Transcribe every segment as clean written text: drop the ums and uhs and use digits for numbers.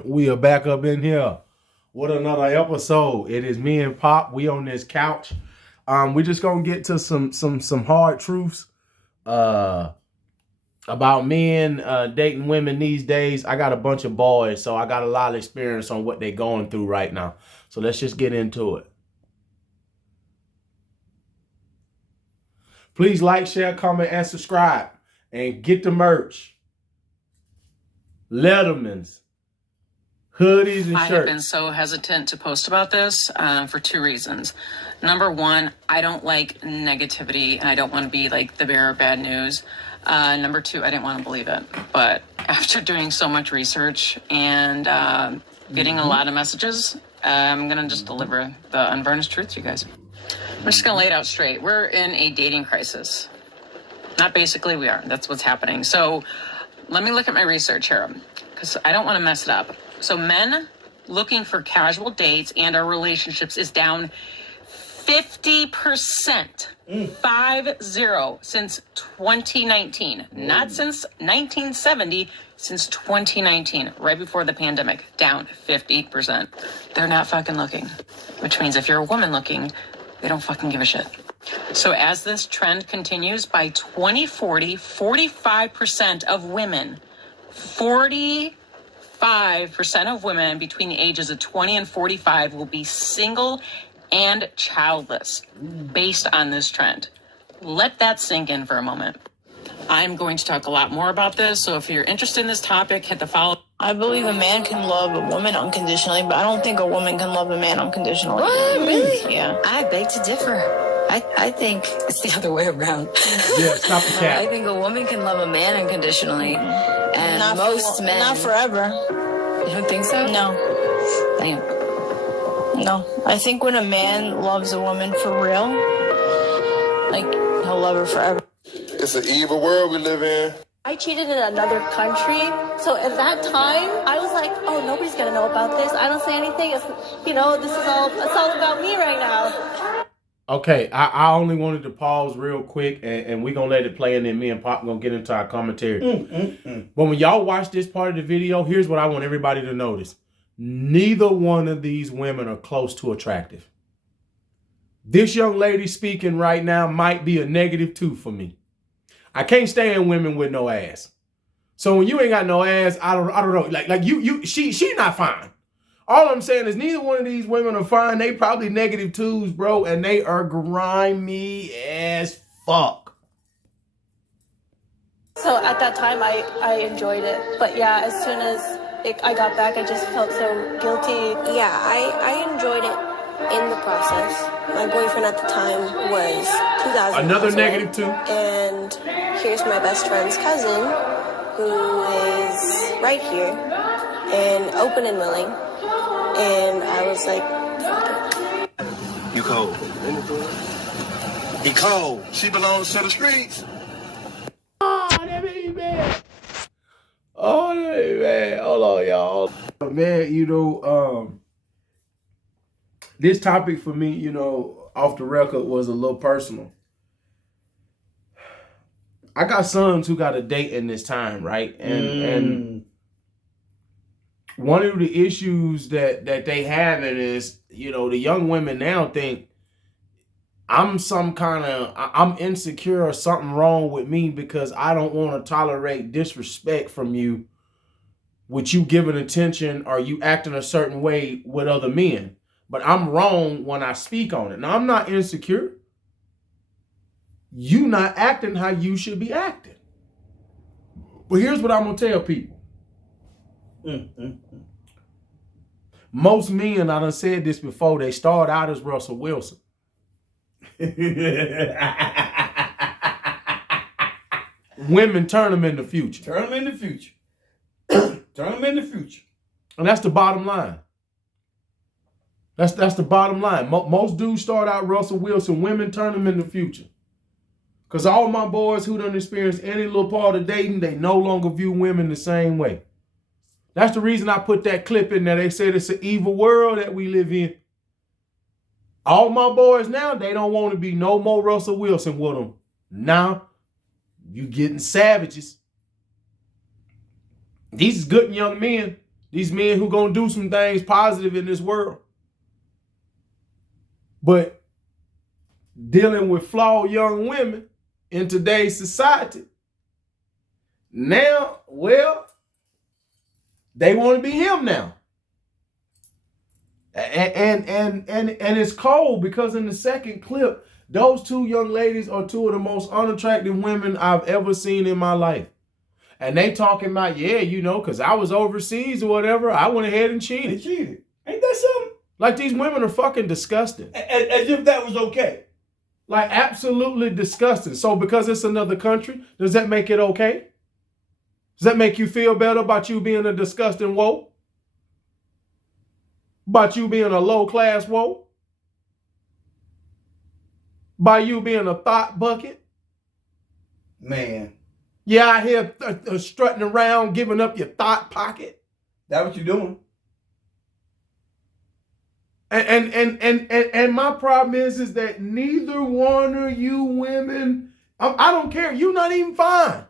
We are back up in here with another episode. It is me and Pop. We on this couch. We just gonna get to some hard truths about men dating women these days. I got a bunch of boys, so I got a lot of experience on what they're going through right now. So let's just get into it. Please like, share, comment, and subscribe. And get the merch. Letterman's. Hoodies and shirts. I have been so hesitant to post about this for two reasons. Number one, I don't like negativity and I don't want to be like the bearer of bad news. Number two, I didn't want to believe it. But after doing so much research and getting a lot of messages, I'm going to just deliver the unvarnished truth to you guys. I'm just going to lay it out straight. We're in a dating crisis. Not basically, we are. That's what's happening. So let me look at my research here because I don't want to mess it up. So men looking for casual dates and our relationships is down 50%, 50, since 2019. Not since 1970, since 2019, right before the pandemic, down 50%. They're not fucking looking, which means if you're a woman looking, they don't fucking give a shit. So as this trend continues, by 2040, 45% of women, 45% of women between the ages of 20 and 45 will be single and childless based on this trend. Let that sink in for a moment. I'm going to talk a lot more about this, so if you're interested in this topic, hit the follow. I believe a man can love a woman unconditionally, but I don't think a woman can love a man unconditionally. What? Really? Yeah. I beg to differ. I think it's the other way around. Yeah, stop the cat. I think a woman can love a man unconditionally, and men... Not forever. You don't think so? No. Damn. No. I think when a man loves a woman for real, like, he'll love her forever. It's an evil world we live in. I cheated in another country, so at that time, I was like, oh, nobody's gonna know about this. I don't say anything. It's, it's all about me right now. Okay, I only wanted to pause real quick, and we're going to let it play, and then me and Pop going to get into our commentary. But when y'all watch this part of the video, here's what I want everybody to notice. Neither one of these women are close to attractive. This young lady speaking right now might be a -2 for me. I can't stand women with no ass. So when you ain't got no ass, I don't know. She not fine. All I'm saying is neither one of these women are fine. They probably -2s, bro, and they are grimy as fuck. So at that time, I enjoyed it. But yeah, as soon as I got back, I just felt so guilty. Yeah, I enjoyed it in the process. My boyfriend at the time was 2,000. Another -2. And here's my best friend's cousin, who is right here and open and willing. And I was like, fuck it. You cold. He cold. She belongs to the streets. Oh, that made me mad. Oh, that made me mad. Hold on, y'all. Man, this topic for me, off the record was a little personal. I got sons who got a date in this time, right? And one of the issues that they having is, the young women now think I'm insecure or something wrong with me because I don't want to tolerate disrespect from you with you giving attention or you acting a certain way with other men. But I'm wrong when I speak on it. Now, I'm not insecure. You not acting how you should be acting. But here's what I'm going to tell people. Most men, I done said this before, they start out as Russell Wilson. Women turn them in the future. Turn them in the future. Turn them in the future. And that's the bottom line. That's the bottom line. Most dudes start out Russell Wilson. Women turn them in the future. Because all my boys who done experienced any little part of dating, they no longer view women the same way. That's the reason I put that clip in there. They said it's an evil world that we live in. All my boys now, they don't want to be no more Russell Wilson with them. Now, you getting savages. These is good young men. These men who gonna do some things positive in this world. But dealing with flawed young women in today's society, now, well, they want to be him now. And it's cold because in the second clip, those two young ladies are two of the most unattractive women I've ever seen in my life. And they talking about, yeah, you know, because I was overseas or whatever, I went ahead and cheated. They cheated. Ain't that something? Like, these women are fucking disgusting. As if that was okay. Like, absolutely disgusting. So because it's another country, does that make it okay? Does that make you feel better about you being a disgusting woke? About you being a low-class woke? By you being a thought bucket? Man. Yeah, out here strutting around, giving up your thought pocket. That what you doing? And my problem is that neither one of you women, I don't care. You're not even fine.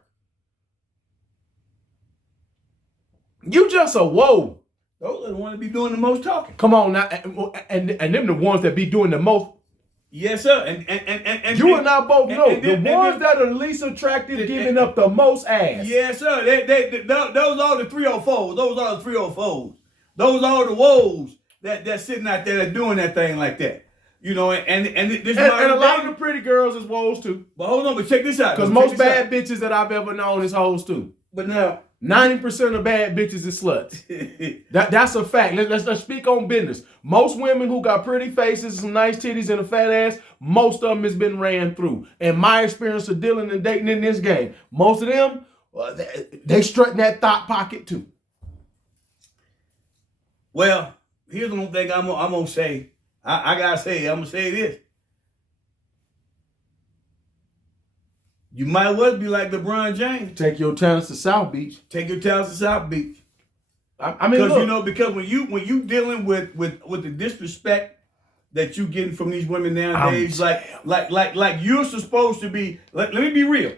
You just a whoa. Those are the ones that be doing the most talking. Come on now, and them the ones that be doing the most. Yes, sir. And you and I both know the ones that are least attractive giving up the most ass. Yes, sir. Those are the 304s. Those are the 304s. Those are the woes that's sitting out there that doing that thing like that. You know, and a lot of the pretty girls is woes too. But hold on, but check this out. Because most bad bitches that I've ever known is hoes too. But now 90% of bad bitches is sluts. That's a fact. Let's speak on business. Most women who got pretty faces, some nice titties, and a fat ass, most of them has been ran through. In my experience of dealing and dating in this game, most of them, they strutting that thought pocket too. Well, here's the one thing I'm gonna say. I gotta say, I'm gonna say this. You might well be like LeBron James. Take your talents to South Beach. Take your talents to South Beach. I mean, because when you dealing with the disrespect that you getting from these women nowadays, like you're supposed to be. Let me be real.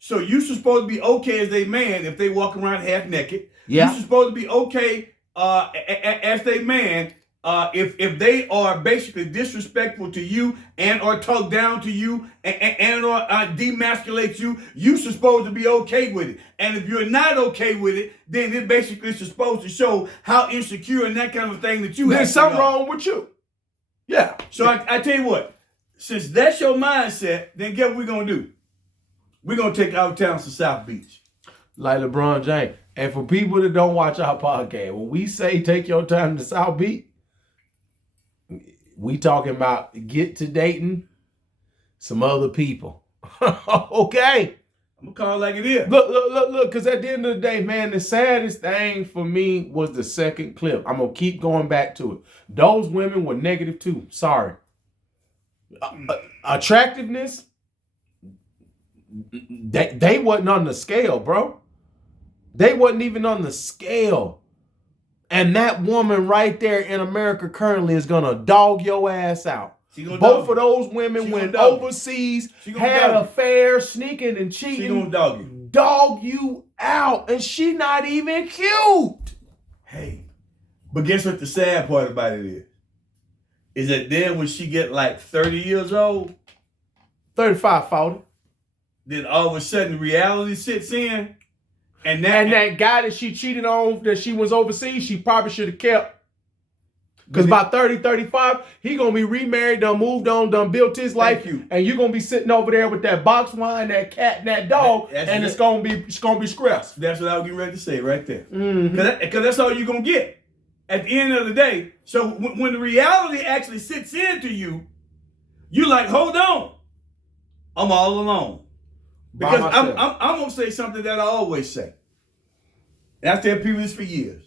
So you're supposed to be okay as a man if they walk around half naked. Yeah. You're supposed to be okay as a man. If they are basically disrespectful to you and or talk down to you and or demasculate you, you're supposed to be okay with it. And if you're not okay with it, then it basically is supposed to show how insecure and that kind of thing that you have. There's something wrong with you. Yeah. So I tell you what, since that's your mindset, then guess what we're going to do? We're going to take our talents to South Beach. Like LeBron James. And for people that don't watch our podcast, when we say take your time to South Beach, we talking about get to dating some other people. Okay. I'm going to call it like it is. Look, because at the end of the day, man, the saddest thing for me was the second clip. I'm going to keep going back to it. Those women were negative too. Sorry. Attractiveness, they wasn't on the scale, bro. They wasn't even on the scale. And that woman right there in America currently is going to dog your ass out. Both of those women went overseas, had affairs, sneaking and cheating. She gonna dog you. Dog you out. And she not even cute. Hey, but guess what the sad part about it is? Is that then when she get like 30 years old, 35, 40. then all of a sudden reality sits in. And that guy that she cheated on, that she was overseas, she probably should have kept. Because by 30, 35, he going to be remarried, done moved on, done built his life. And you're going to be sitting over there with that box wine, that cat, and that dog, and it's going to be stressed. That's what I was getting ready to say right there. Because that's all you're going to get at the end of the day. So when the reality actually sits into you, you're like, hold on. I'm all alone. Because I'm going to say something that I always say. And I tell people this for years.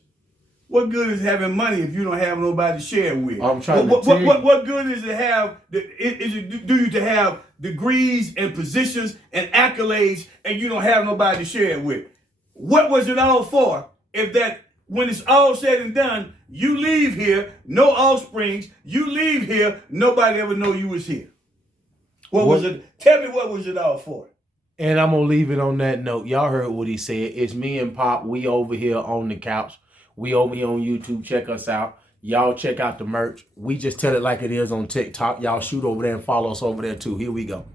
What good is having money if you don't have nobody to share it with? I'm trying to tell you. What good is it have? Do you to have degrees and positions and accolades and you don't have nobody to share it with? What was it all for? If that when it's all said and done, you leave here, no offsprings. You leave here, nobody ever know you was here. What was it? Tell me what was it all for? And I'm going to leave it on that note. Y'all heard what he said. It's me and Pop. We over here on the couch. We over here on YouTube. Check us out. Y'all check out the merch. We just tell it like it is on TikTok. Y'all shoot over there and follow us over there too. Here we go.